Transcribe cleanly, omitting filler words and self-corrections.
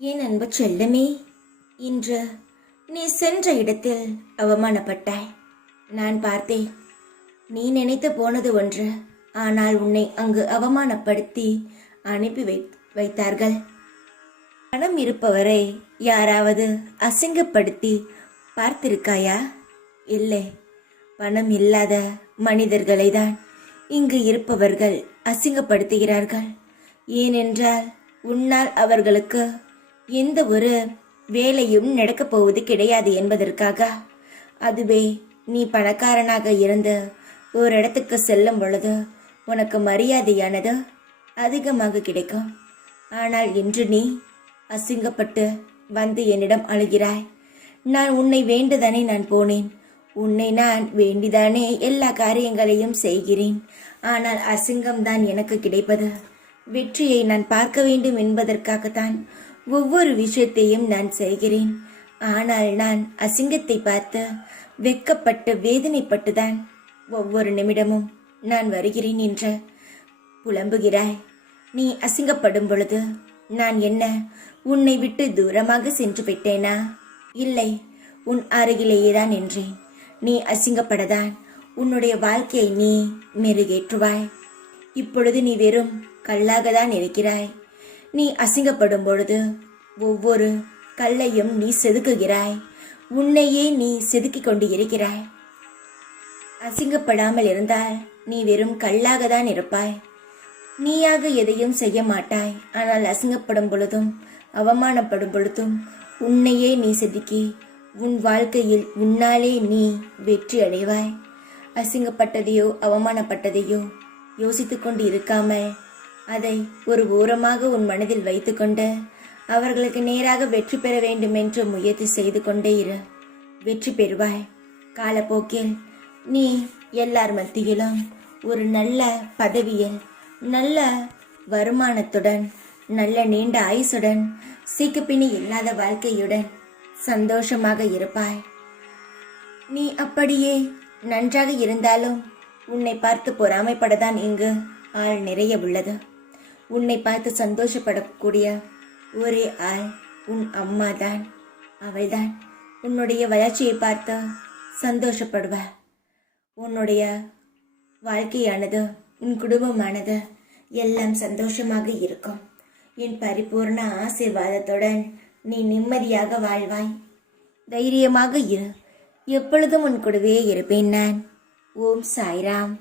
என் அன்பு செல்லமே, இன்று நீ சென்ற இடத்தில் அவமானப்பட்டாய். நான் பார்த்தேன். நீ நினைத்து போனது ஒன்று, ஆனால் உன்னை அங்கு அவமானப்படுத்தி அனுப்பி வைத்தார்கள். பணம் இருப்பவரை யாராவது அசிங்கப்படுத்தி பார்த்திருக்காயா? இல்லை, பணம் இல்லாத மனிதர்களை தான் இங்கு இருப்பவர்கள் அசிங்கப்படுத்துகிறார்கள். ஏனென்றால் உன்னால் அவர்களுக்கு எந்த ஒரு வேலையும் நடக்கப் போவது கிடையாது என்பதற்காக. அதுவே நீ பணக்காரனாக இருந்து ஒரு இடத்துக்கு செல்லும் பொழுது உனக்கு மரியாதையானது அதிகமாக கிடைக்கும். ஆனால் இன்று நீ அசிங்கப்பட்டு வந்து என்னிடம் அழுகிறாய். நான் உன்னை வேண்டுதானே நான் போனேன், உன்னை நான் வேண்டிதானே எல்லா காரியங்களையும் செய்கிறேன். ஆனால் அசிங்கம்தான் எனக்கு கிடைப்பது. வெற்றியை நான் பார்க்க வேண்டும் என்பதற்காகத்தான் ஒவ்வொரு விஷயத்தையும் நான் செய்கிறேன். ஆனால் நான் அசிங்கத்தை பார்த்து வெட்கப்பட்டு வேதனைப்பட்டுதான் ஒவ்வொரு நிமிடமும் நான் வருகிறேன் என்று புலம்புகிறாய். நீ அசிங்கப்படும் பொழுது நான் என்ன உன்னை விட்டு தூரமாக சென்று விட்டேனா? இல்லை, உன் அருகிலேயே தான் நின்றேன். நீ அசிங்கப்படதான் உன்னுடைய வாழ்க்கையை நீ மெருகேற்றுவாய். இப்பொழுது நீ வெறும் கல்லாக தான் இருக்கிறாய். நீ அசிங்கப்படும் பொழுது ஒவ்வொரு கல்லையும் நீ செதுக்குகிறாய். உன்னையே நீ செதுக்கிக் கொண்டு இருக்கிறாய். அசிங்கப்படாமல் இருந்தால் நீ வெறும் கல்லாக தான் இருப்பாய். நீயாக எதையும் செய்ய மாட்டாய். ஆனால் அசிங்கப்படும் பொழுதும் அவமானப்படும் பொழுதும் உன்னையே நீ செதுக்கி உன் வாழ்க்கையில் உன்னாலே நீ வெற்றி அடைவாய். அசிங்கப்பட்டதையோ அவமானப்பட்டதையோ யோசித்து கொண்டு இருக்காமல் அதை ஒரு ஓரமாக உன் மனதில் வைத்துக்கொண்டு அவர்களுக்கு நேராக வெற்றி பெற வேண்டும் என்று முயற்சி செய்து கொண்டே இரு. வெற்றி பெறுவாய். காலப்போக்கில் நீ எல்லார் மத்தியிலும் ஒரு நல்ல பதவியில், நல்ல வருமானத்துடன், நல்ல நீண்ட ஆயுசுடன், சீக்குப்பிணி இல்லாத வாழ்க்கையுடன் சந்தோஷமாக இருப்பாய். நீ அப்படியே நன்றாக இருந்தாலும் உன்னை பார்த்து பொறாமைப்படத்தான் இங்கு ஆள் நிறைய உள்ளது. உன்னை பார்த்து சந்தோஷப்படக்கூடிய ஒரே ஆள் உன் அம்மா தான். அவள்தான் உன்னுடைய வளர்ச்சியை பார்த்து சந்தோஷப்படுவாள். உன்னுடைய வாழ்க்கையானது, உன் குடும்பமானது எல்லாம் சந்தோஷமாக இருக்கும். என் பரிபூர்ண ஆசீர்வாதத்துடன் நீ நிம்மதியாக வாழ்வாய். தைரியமாக இரு. எப்பொழுதும் உன் கூடவே இருப்பேன் நான். ஓம் சாய்ராம்.